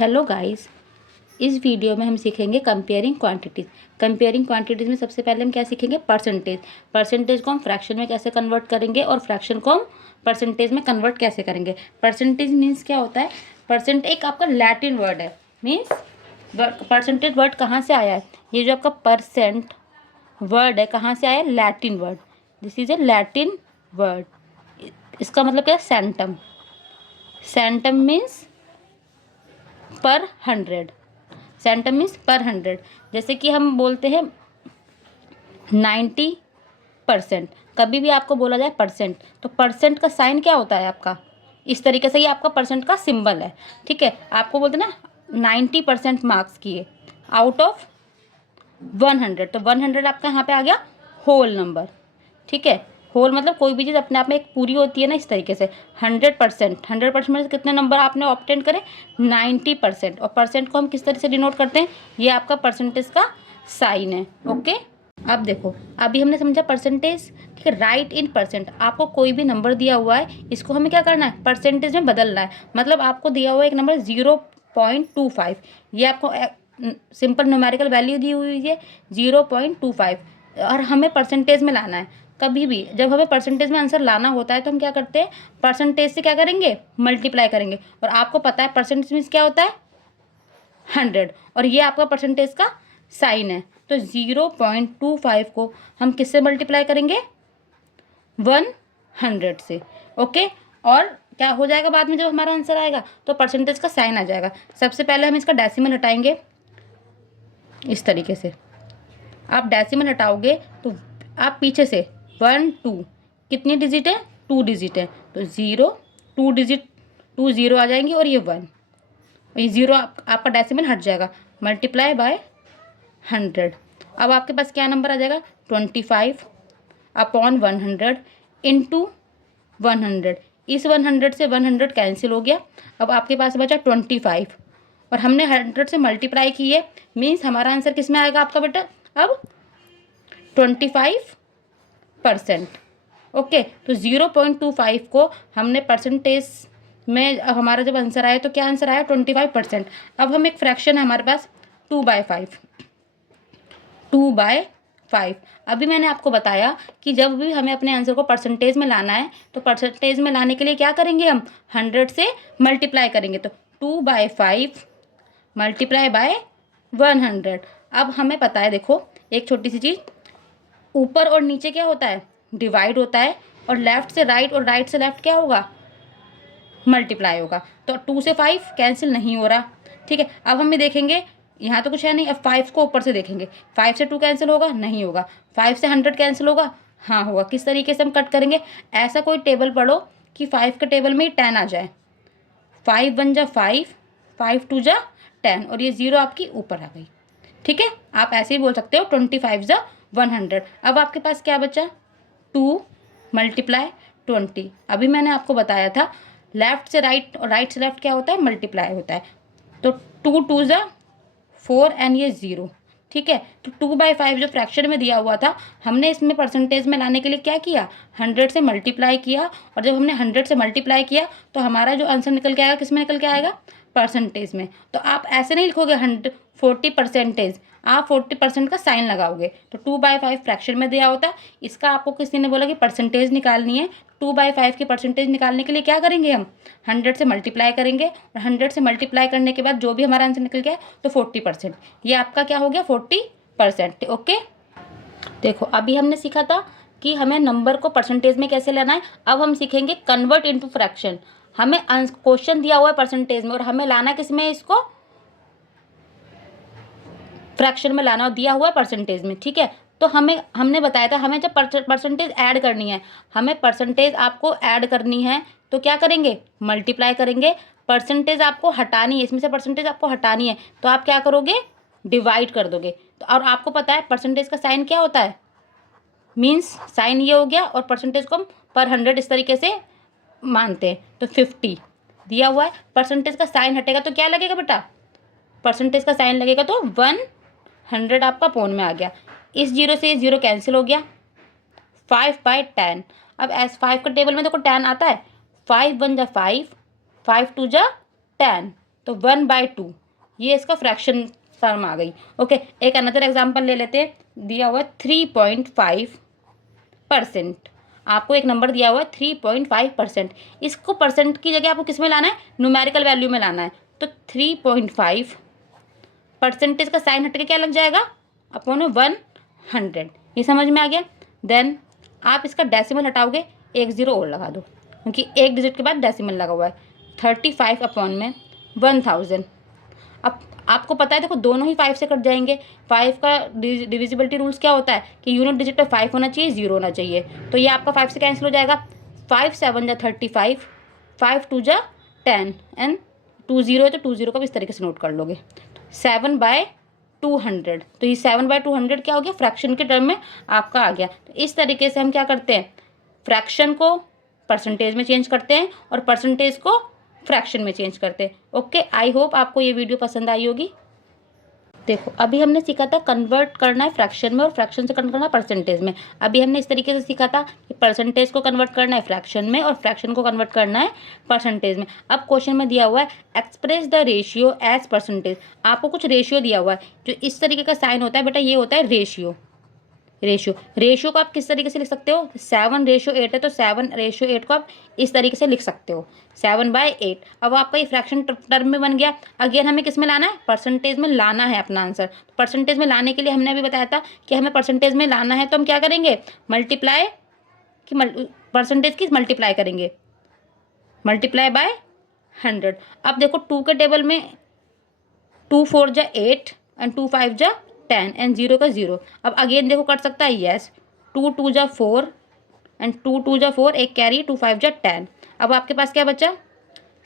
Hello guys, इस video में हम सीखेंगे कंपेयरिंग क्वांटिटीज़। कंपेयरिंग क्वांटिटीज़ में सबसे पहले हम क्या सीखेंगे? परसेंटेज। परसेंटेज को हम फ्रैक्शन में कैसे कन्वर्ट करेंगे और फ्रैक्शन को हम परसेंटेज में कन्वर्ट कैसे करेंगे। परसेंटेज मीन्स क्या होता है? परसेंट एक आपका लैटिन वर्ड है। मीन्स परसेंटेज वर्ड कहाँ से आया है? ये जो आपका परसेंट वर्ड है कहाँ से आया है? Latin word. This is a Latin word. इसका मतलब क्या है? सेंटम। सेंटम मीन्स पर 100। सेंटम मीन्स पर 100। जैसे कि हम बोलते हैं 90%। कभी भी आपको बोला जाए परसेंट, तो परसेंट का साइन क्या होता है आपका? इस तरीके से ये आपका परसेंट का सिंबल है। ठीक है, आपको बोलते हैं ना 90% मार्क्स किए आउट ऑफ 100, तो 100 आपका यहाँ पे आ गया होल नंबर। ठीक है, होल मतलब कोई भी चीज़ अपने आप में एक पूरी होती है ना, इस तरीके से 100% में से कितने नंबर आपने ऑब्टेन करे? 90%। और परसेंट को हम किस तरह से डिनोट करते हैं? ये आपका परसेंटेज का साइन है। ओके, अब देखो, अभी हमने समझा परसेंटेज। ठीक है, राइट इन परसेंट। आपको कोई भी नंबर दिया हुआ है, इसको हमें क्या करना है? परसेंटेज में बदलना है। मतलब आपको दिया हुआ है एक नंबर 0.25, ये आपको सिंपल न्यूमेरिकल वैल्यू दी हुई है 0.25, और हमें परसेंटेज में लाना है। कभी भी जब हमें परसेंटेज में आंसर लाना होता है तो हम क्या करते हैं? परसेंटेज से क्या करेंगे? मल्टीप्लाई करेंगे। और आपको पता है परसेंटेज मीन्स क्या होता है? 100, और ये आपका परसेंटेज का साइन है। तो 0.25 को हम किससे मल्टीप्लाई करेंगे? 100 से। ओके, और क्या हो जाएगा बाद में जब हमारा आंसर आएगा? तो परसेंटेज का साइन आ जाएगा। सबसे पहले हम इसका डेसिमल हटाएंगे इस तरीके से। आप डेसिमल हटाओगे तो आप पीछे से 1 2 कितनी डिजिट है? 2 डिजिट है, तो 0 2 डिजिट 2 0 आ जाएंगे, और ये 1, ये 0 आपका डेसिमल हट जाएगा। Multiply by 100। अब आपके पास क्या नंबर आ जाएगा? 25 अपॉन 100 इंटू 100। इस 100 से 100 कैंसिल हो गया। अब आपके पास बचा 25, और हमने 100 से मल्टीप्लाई की है। मीन्स हमारा आंसर किस में आएगा आपका बेटा? अब 25%। ओके, तो 0.25 को हमने परसेंटेज में, अब हमारा जब आंसर आया तो क्या आंसर आया? 25%। अब हम एक फ्रैक्शन है हमारे पास 2/5। 2/5। अभी मैंने आपको बताया कि जब भी हमें अपने आंसर को परसेंटेज में लाना है तो परसेंटेज में लाने के लिए क्या करेंगे? हम 100 से मल्टीप्लाई करेंगे। तो 2/5 मल्टीप्लाई बाय 100। अब हमें पता है, देखो एक छोटी सी चीज़, ऊपर और नीचे क्या होता है? डिवाइड होता है, और लेफ्ट से राइट और राइट से लेफ्ट क्या होगा? मल्टीप्लाई होगा। तो 2 से 5 कैंसिल नहीं हो रहा। ठीक है, अब हम ये देखेंगे, यहाँ तो कुछ है नहीं। अब 5 को ऊपर से देखेंगे, 5 से 2 कैंसिल होगा? नहीं होगा। 5 से 100 कैंसिल होगा? हाँ होगा। किस तरीके से हम कट करेंगे? ऐसा कोई टेबल पढ़ो कि 5 के टेबल में 10 आ जाए। 5 1 जा 5, 5 2 जा 10, और ये 0 आपकी ऊपर आ गई। ठीक है, आप ऐसे ही बोल सकते हो 25 जा 100। अब आपके पास क्या बचा? 2 मल्टीप्लाई 20। अभी मैंने आपको बताया था लेफ्ट से राइट और राइट से लेफ्ट क्या होता है? मल्टीप्लाई होता है। तो 2 2 जा 4, एंड ये 0। ठीक है, तो 2/5 जो फ्रैक्शन में दिया हुआ था, हमने इसमें परसेंटेज में लाने के लिए क्या किया? 100 से मल्टीप्लाई किया। और जब हमने 100 से मल्टीप्लाई किया तो हमारा जो आंसर निकल के आएगा, किस में निकल के आएगा? परसेंटेज में। तो आप ऐसे नहीं लिखोगे 40%, आप 40% का साइन लगाओगे। तो 2/5 फ्रैक्शन में दिया होता है, इसका आपको किसी ने बोला कि परसेंटेज निकालनी है। 2/5 की परसेंटेज निकालने के लिए क्या करेंगे? हम 100 से मल्टीप्लाई करेंगे, और 100 से मल्टीप्लाई करने के बाद जो भी हमारा आंसर निकल गया तो 40%। ये आपका क्या हो गया? 40%। ओके, देखो अभी हमने सीखा था कि हमें नंबर को परसेंटेज में कैसे लेना है। अब हम सीखेंगे कन्वर्ट इनटू फ्रैक्शन। हमें क्वेश्चन दिया हुआ है परसेंटेज में, और हमें लाना किस में? इसको फ्रैक्शन में लाना, दिया हुआ है परसेंटेज में। ठीक है, तो हमने बताया था हमें जब परसेंटेज ऐड करनी है, हमें परसेंटेज आपको ऐड करनी है तो क्या करेंगे? मल्टीप्लाई करेंगे। परसेंटेज आपको हटानी है, इसमें से परसेंटेज आपको हटानी है तो आप क्या करोगे? डिवाइड कर दोगे। तो और आपको पता है परसेंटेज का साइन क्या होता है? मीन्स साइन ये हो गया, और परसेंटेज को हम पर 100 इस तरीके से मानते हैं। तो 50 दिया हुआ है, परसेंटेज का साइन हटेगा तो क्या लगेगा बेटा? परसेंटेज का साइन लगेगा तो 100 आपका पोन में आ गया। इस 0 से 0 कैंसिल हो गया। 5/10। अब एस 5 का टेबल में देखो 10 आता है। 5 1 जा 5, 5 2 जा 10, तो 1/2 ये इसका फ्रैक्शन फॉर्म आ गई। ओके, एक अनदर एग्जांपल ले लेते हैं। दिया हुआ 3.5%। आपको एक नंबर दिया हुआ है 3.5%। इसको परसेंट की जगह आपको किस में लाना है, न्यूमेरिकल वैल्यू में लाना है। तो 3.5 परसेंटेज का साइन हट के क्या लग जाएगा, अपॉन 100। ये समझ में आ गया। देन आप इसका डेसिमल हटाओगे, एक जीरो और लगा दो क्योंकि एक डिजिट के बाद डेसिमल लगा हुआ है। 35 अपॉन में 1000। अब आपको पता है देखो दोनों ही 5 से कट जाएंगे। 5 का डिविजिबिलिटी रूल्स क्या होता है कि यूनिट डिजिट पे 5 होना चाहिए, 0 होना चाहिए। तो ये आपका 5 से कैंसिल हो जाएगा। 5 7 जा 35, 5 2 जा 10 एंड 2 0 है तो 2 0 को भी इस तरीके से नोट कर लोगे। 7/200। तो ये 7/200 क्या हो गया, फ्रैक्शन के टर्म में आपका आ गया। तो इस तरीके से हम क्या करते हैं, फ्रैक्शन को परसेंटेज में चेंज करते हैं और परसेंटेज को फ्रैक्शन में चेंज करते हैं। ओके, आई होप आपको ये वीडियो पसंद आई होगी। देखो अभी हमने सीखा था कन्वर्ट करना है फ्रैक्शन में और फ्रैक्शन से कन्वर्ट करना है परसेंटेज में। अभी हमने इस तरीके से सीखा था कि परसेंटेज को कन्वर्ट करना है फ्रैक्शन में और फ्रैक्शन को कन्वर्ट करना है परसेंटेज में। अब क्वेश्चन में दिया हुआ है express the ratio as percentage. आपको कुछ रेशियो दिया हुआ है, जो इस तरीके का साइन होता है बेटा, ये होता है रेशियो। रेशियो को आप किस तरीके से लिख सकते हो, 7/8 है तो 7/8 को आप इस तरीके से लिख सकते हो, 7/8। अब आपका ये फ्रैक्शन टर्म में बन गया। अगेन हमें किस में लाना है, परसेंटेज में लाना है अपना आंसर। परसेंटेज में लाने के लिए हमने अभी बताया था कि हमें परसेंटेज में लाना है तो हम क्या करेंगे, मल्टीप्लाई की परसेंटेज की मल्टीप्लाई करेंगे, मल्टीप्लाई बाय 100। अब देखो 2 के टेबल में 2 4 जा 8 एंड 2 5 जा 10 एंड 0 का 0। अब अगेन देखो कट सकता है, यस। 2 2 जा 4 एंड 2 2 जा 4, एक कैरी, 2 5 जा 10। अब आपके पास क्या बचा,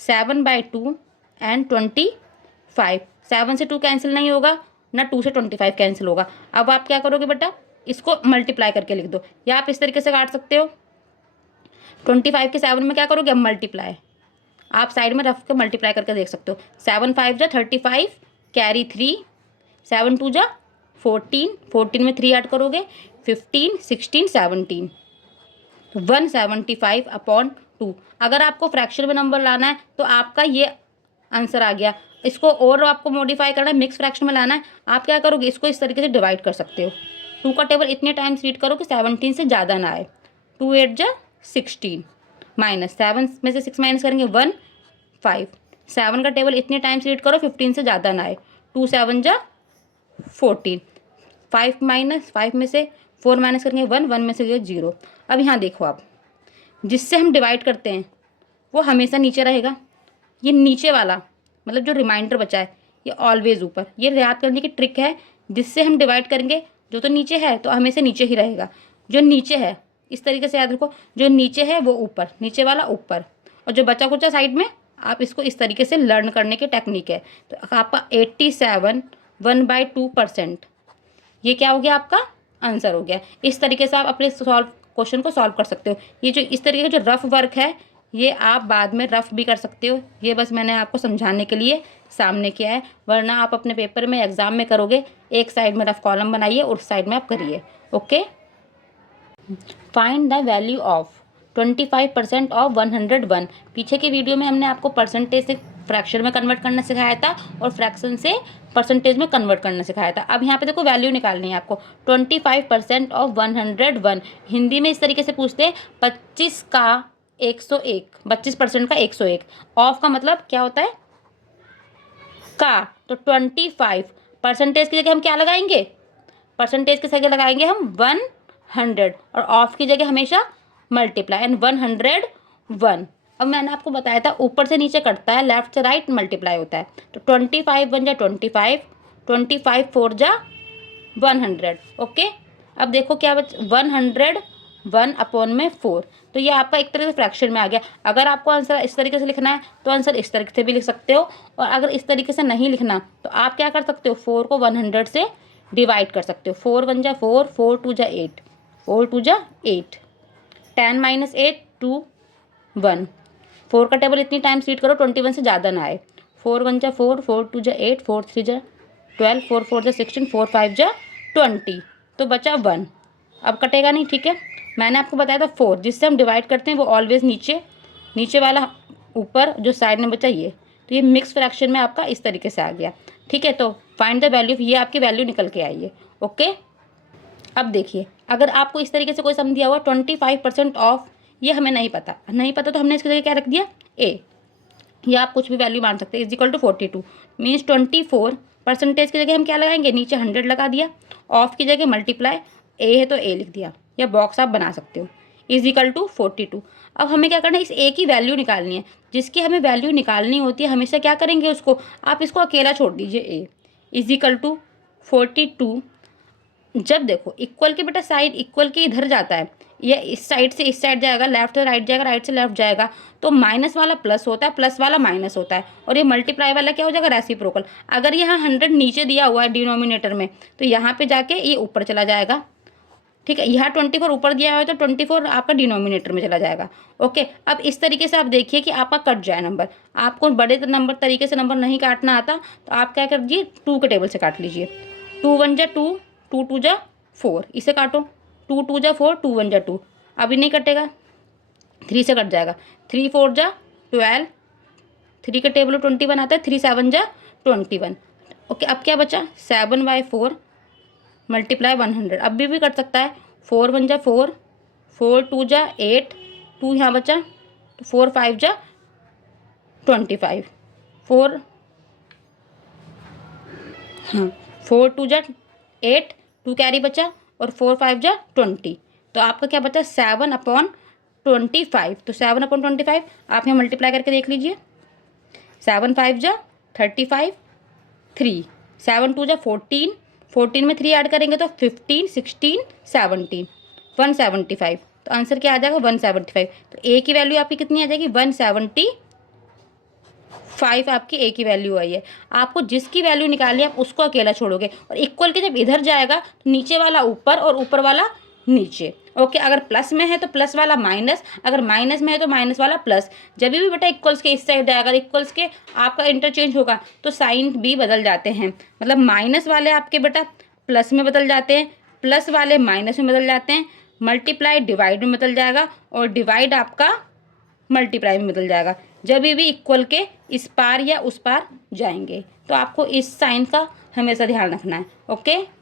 7/2 एंड 25। 7 से 2 कैंसिल नहीं होगा, ना 2 से 25 कैंसिल होगा। अब आप क्या करोगे बेटा, इसको मल्टीप्लाई करके लिख दो, या आप इस तरीके से काट सकते हो। 25 के 7 में क्या करोगे, अब मल्टीप्लाई। आप साइड में रख के मल्टीप्लाई करके देख सकते हो। 7 5 जा 35, कैरी 3, 7 2 जा 14, 14 में 3 ऐड करोगे, 15 16 17, 175/2। अगर आपको फ्रैक्शन में नंबर लाना है तो आपका ये आंसर आ गया। इसको और आपको मॉडिफाई करना है, मिक्स फ्रैक्शन में लाना है, आप क्या करोगे, इसको इस तरीके से डिवाइड कर सकते हो। 2 का टेबल इतने टाइम्स रीड करो कि 17 से ज़्यादा ना आए। 2 8 जा 16 माइनस 7 में से 6 माइनस करेंगे 1 5। 7 का टेबल इतने टाइम्स रीड करो 15 से ज़्यादा ना आए। 2 7 जा 14। 5 माइनस 5 में से 4 माइनस करेंगे 1, 1 में से गया 0। अब यहाँ देखो आप, जिससे हम डिवाइड करते हैं वो हमेशा नीचे रहेगा। ये नीचे वाला मतलब जो रिमाइंडर बचा है ये ऑलवेज ऊपर। ये याद करने की ट्रिक है, जिससे हम डिवाइड करेंगे जो तो नीचे है तो हमेशा नीचे ही रहेगा। जो नीचे है इस तरीके से याद रखो, जो नीचे है वो ऊपर, नीचे वाला ऊपर, और जो बचा कुचा साइड में, आप इसको इस तरीके से लर्न करने की टेक्निक है। तो आपका 87 1/2%, ये क्या हो गया, आपका आंसर हो गया। इस तरीके से आप अपने क्वेश्चन को सॉल्व कर सकते हो। ये जो इस तरीके का जो रफ वर्क है ये आप बाद में रफ भी कर सकते हो। ये बस मैंने आपको समझाने के लिए सामने किया है, वरना आप अपने पेपर में एग्जाम में करोगे, एक साइड में रफ कॉलम बनाइए और उस साइड में आप करिए। Okay, find the value of 25% of 101। पीछे की वीडियो में हमने आपको परसेंटेज से फ्रैक्शन में कन्वर्ट करना सिखाया था और फ्रैक्शन से परसेंटेज में कन्वर्ट करना सिखाया था। अब यहाँ पे देखो वैल्यू निकालनी है आपको। 25% ऑफ 101 हिंदी में इस तरीके से पूछते हैं, 25 का 101, 25% का 101। ऑफ का मतलब क्या होता है, का। तो 25 परसेंटेज की जगह हम क्या लगाएंगे, परसेंटेज की जगह लगाएंगे हम 100 और ऑफ की जगह हमेशा मल्टीप्लाई एंड 101। अब मैंने आपको बताया था ऊपर से नीचे कटता है, लेफ्ट से राइट मल्टीप्लाई होता है। तो 25 1 जा 25, 25 4 जा 100। ओके, अब देखो क्या 101 अपॉन में 4। तो ये आपका एक तरह से फ्रैक्शन में आ गया। अगर आपको आंसर इस तरीके से लिखना है तो आंसर इस तरीके से भी लिख सकते हो, और अगर इस तरीके से नहीं लिखना तो आप क्या कर सकते हो, 4 को 100 से डिवाइड कर सकते हो। 4 1 जा 4, 4 2 जा 8, 4 2 जा 8, 10 माइनस 8 2 1। 4 का टेबल इतनी टाइम्स रीड करो 21 से ज़्यादा ना आए। 4 1 जा 4, 4 2 जा 8, 4 3 जा 12, 4 4 जा 16, 4 5 जा 20। तो बचा 1। अब कटेगा नहीं, ठीक है। मैंने आपको बताया था 4 जिससे हम डिवाइड करते हैं वो ऑलवेज नीचे, नीचे वाला ऊपर, जो साइड में बचा ये। तो ये मिक्स फ्रैक्शन में आपका इस तरीके से आ गया। ठीक है, तो फाइंड द वैल्यू, ये आपकी वैल्यू निकल के आई है। ओके, अब देखिए अगर आपको इस तरीके से कोई सम दिया हुआ 25% ऑफ, ये हमें नहीं पता तो हमने इसकी जगह क्या रख दिया, ए, या आप कुछ भी वैल्यू मान सकते हैं, इज इक्वल टू 42 मीन्स 24% की जगह हम क्या लगाएंगे, नीचे 100 लगा दिया, ऑफ की जगह मल्टीप्लाई, ए है तो ए लिख दिया, या बॉक्स आप बना सकते हो, इज इक्वल टू 42। अब हमें क्या करना है, इस ए की वैल्यू निकालनी है, जिसकी हमें वैल्यू निकालनी होती है हमेशा क्या करेंगे उसको, आप इसको अकेला छोड़ दीजिए, ए इज इक्वल टू 42। जब देखो इक्वल के बेटा साइड इक्वल के इधर जाता है, या इस साइड से इस साइड जाएगा, लेफ्ट से राइट जाएगा, राइट से लेफ्ट जाएगा, तो माइनस वाला प्लस होता है, प्लस वाला माइनस होता है, और ये मल्टीप्लाई वाला क्या हो जाएगा, रेसिप्रोकल। अगर यहाँ 100 नीचे दिया हुआ है डिनोमिनेटर में, तो यहाँ पे जाके ये ऊपर चला जाएगा। ठीक है, यहाँ 24 ऊपर दिया हुआ है तो 24 आपका डिनोमिनेटर में चला जाएगा। ओके, अब इस तरीके से आप देखिए कि आपका कट जाए नंबर। आपको बड़े नंबर तरीके से नंबर नहीं काटना आता तो आप क्या कर दीजिए, 2 के टेबल से काट लीजिए। 2 1 जा 2, 2 2 जा 4, इसे काटो, 2 2 जा 4, 2 1 जा 2, अभी नहीं कटेगा, 3 से कट जाएगा, 3 4 जा 12, 3 के टेबल 21 आता है, 3 7 जा 21। ओके, अब क्या बचा, 7/4 मल्टीप्लाई 100, अब भी कट सकता है, 4 1 जा 4, 4 2 जा 8, 2 यहाँ बचा, तो 4 5 जा 25, 4 हाँ 4 2 जा 8, 2 कैरी बचा, और 4 5 जा 20, तो आपका क्या बचा, 7/25। तो 7/25 आप यहाँ मल्टीप्लाई करके देख लीजिए, 7 5 जा 35, 3 7 2 जा 14, 14 में 3 ऐड करेंगे तो 15 16 17, 175। तो आंसर क्या आ जाएगा, 175। तो ए की वैल्यू आपकी कितनी आ जाएगी, 175 आपकी ए की वैल्यू आई है। आपको जिसकी वैल्यू निकालनी है आप उसको अकेला छोड़ोगे, और इक्वल के जब इधर जाएगा तो नीचे वाला ऊपर और ऊपर वाला नीचे। ओके, अगर प्लस में है तो प्लस वाला माइनस, अगर माइनस में है तो माइनस वाला प्लस। जब भी बेटा इक्वल्स के इस साइड जाएगा, इक्वल्स के आपका इंटरचेंज होगा तो साइन भी बदल जाते हैं, मतलब माइनस वाले आपके बेटा प्लस में बदल जाते हैं, प्लस वाले माइनस में बदल जाते हैं, मल्टीप्लाई डिवाइड में बदल जाएगा, और डिवाइड आपका मल्टीप्लाई में बदल जाएगा जब भी इक्वल के इस पार या उस पार जाएंगे। तो आपको इस साइन का हमेशा ध्यान रखना है। ओके।